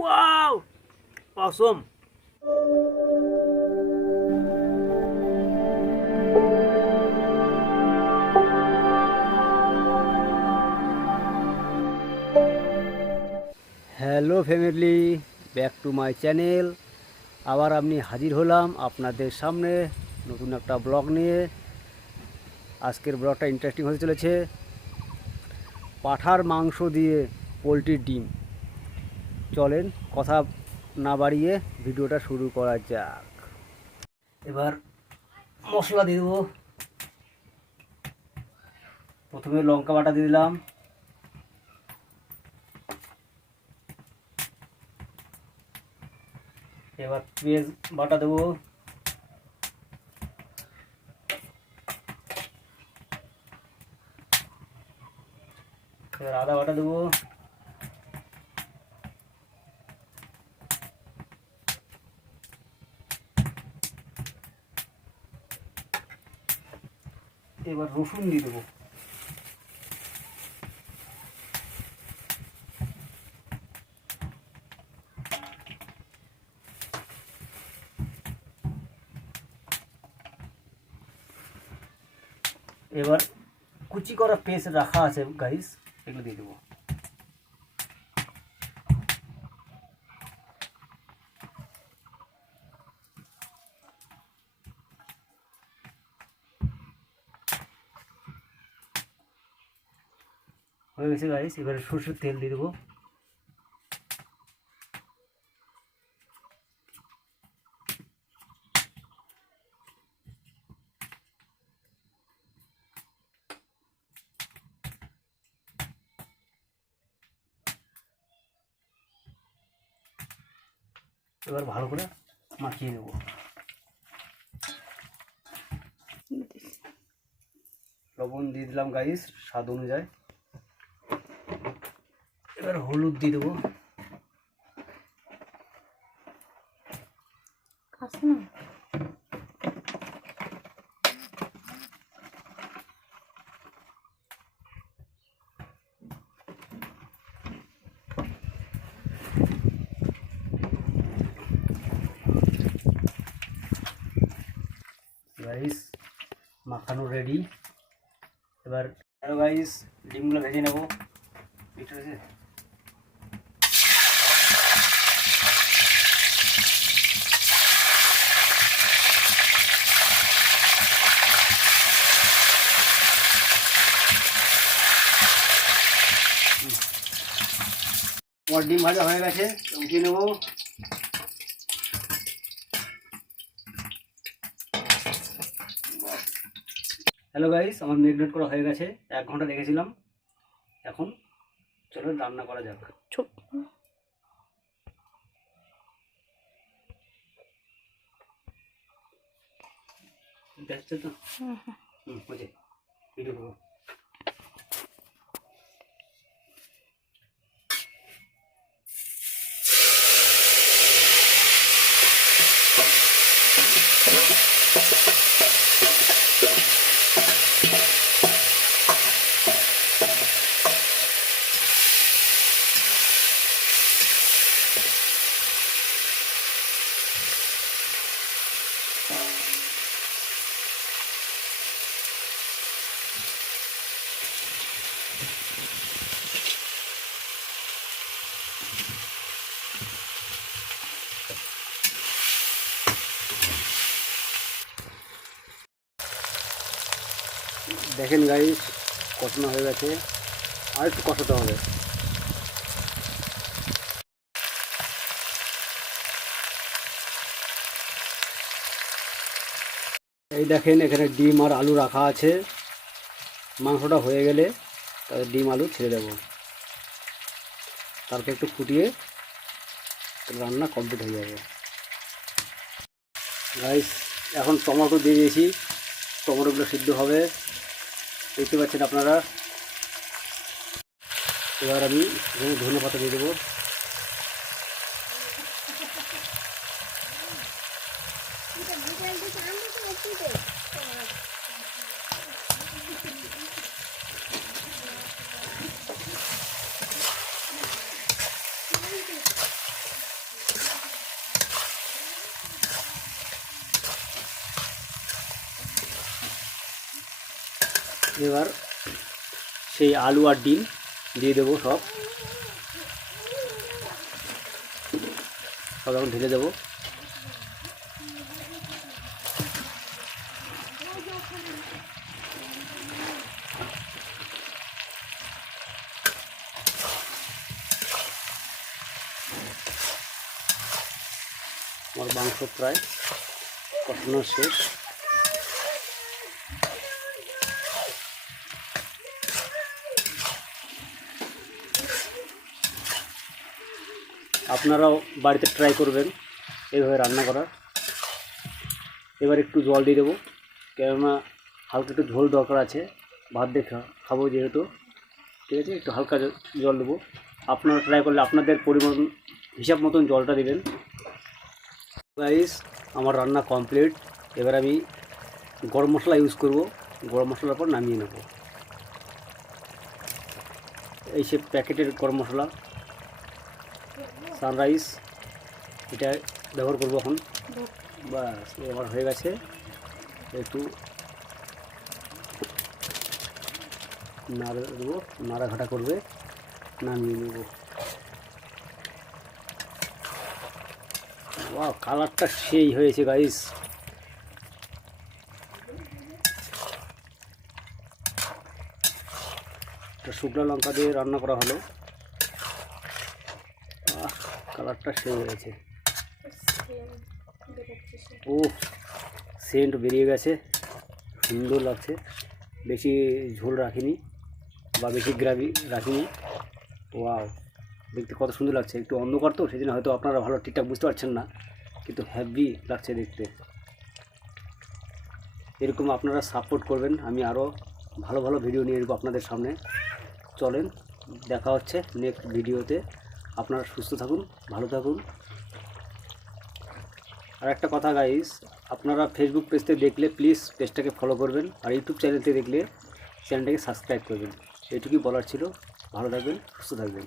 Wow awesome hello family back to my channel আবার আমি হাজির হলাম আপনাদের সামনে নতুন একটা ব্লগ নিয়ে। আজকের ব্লগটা ইন্টারেস্টিং হতে চলেছে। পাঠার মাংস দিয়ে পোলট্রির ডিম। চলেন, কথা না বাড়িয়ে ভিডিওটা শুরু করা যাক। এবার মশলা দিয়ে দেবো। প্রথমে লঙ্কা বাটা দিয়ে দিলাম। এবার পেঁয়াজ বাটা দেবো। এবার আদা বাটা দেবো। এবার রসুন দিয়ে দেবো। এবার কুচি করা পেস্ট রাখা আছে গাইস এগুলো দিয়ে দেবো। হয়ে গেছে গাইস এবারে সরষের তেল দিয়ে দেবো। এবার ভালো করে মাখিয়ে দেবো লবণ দিয়ে দিলাম গাইস স্বাদ অনুযায়ী। এবার হলুদ দিয়ে দেবো। গাইস মাখানো রেডি এবার গাইস ডিমগুলো ভেজে নেব। ঠিক আছে আমার ডিম ভাজা হয়ে গেছে উঠিয়ে নেব। হ্যালো গাইস আমার ম্যাগনেট করা হয়ে গেছে এক ঘণ্টা রেখেছিলাম। এখন চলো রান্না করা যাক। দেখছ তো? হুম বুঝে ভিডিও করব। দেখেন গাইস কষানো হয়ে গেছে। আর একটু কষাতে হবে। এই দেখেন, এখানে ডিম আর আলু রাখা আছে। মাংসটা হয়ে গেলে তাহলে ডিম, আলু ছেড়ে দেবো। তারপর একটু ফুটিয়ে রান্না কমপ্লিট হয়ে যাবে। গাইস এখন টমেটো দিয়ে দিয়েছি। টমেটোগুলো সিদ্ধ হবে। দেখতে পাচ্ছেন আপনারা। এবার আমি ধনে পাতা দিয়ে দেবো। এবার সেই আলু আর ডিম দিয়ে দেবো সব। সব ঢেলে দেবো। আমার মাংস প্রায় কষানো শেষ। আপনারাও বাড়িতে ট্রাই করবেন এইভাবে রান্না করার। এবার একটু জল দিয়ে দেবো, কেননা হালকা একটু ঝোল দরকার আছে, ভাত দিয়ে খাব যেহেতু, ঠিক আছে? একটু হালকা জল দেবো। আপনারা ট্রাই করলে আপনাদের পরিমাণ, হিসাব মতন জলটা দেবেন। গাইস আমার রান্না কমপ্লিট এবার আমি গরম মশলা ইউজ করব। গরম মশলার পর নামিয়ে নেব। এই সে প্যাকেটের গরম মশলা। সানরাইজ এটা ব্যবহার করব এখন। বাস, এবার হয়ে গেছে। একটু নাড়া দেবো, নাড়াঘাটা করবে, নামিয়ে নেব। কালারটা সেই হয়েছে গাইস শুকনো লঙ্কা দিয়ে রান্না করা হলো। কালারটা সেই হয়েছে। ও সেন্ট বেরিয়ে গেছে। সুন্দর লাগছে। বেশি ঝোল রাখিনি বা বেশি গ্রাভি রাখিনি। ওয়াও দেখতে কত সুন্দর লাগছে। একটু অন্ধকার তো সেজন্য হয়তো আপনারা ভালো ঠিকঠাক বুঝতে পারছেন না। কিন্তু হ্যাভি লাগছে দেখতে। এরকম আপনারা সাপোর্ট করবেন। আমি আরও ভালো ভালো ভিডিও নিয়ে আসব আপনাদের সামনে। চলেন দেখা হচ্ছে নেক্সট ভিডিওতে আপনারা সুস্থ থাকুন, ভালো থাকুন। আর একটা কথা গাইস আপনারা ফেসবুক পেজতে দেখলে প্লিজ পেজটাকে ফলো করবেন, আর ইউটিউব চ্যানেলতে দেখলে চ্যানেলটাকে সাবস্ক্রাইব করবেন। এটুকুই বলার ছিল, ভালো থাকবেন, সুস্থ থাকবেন।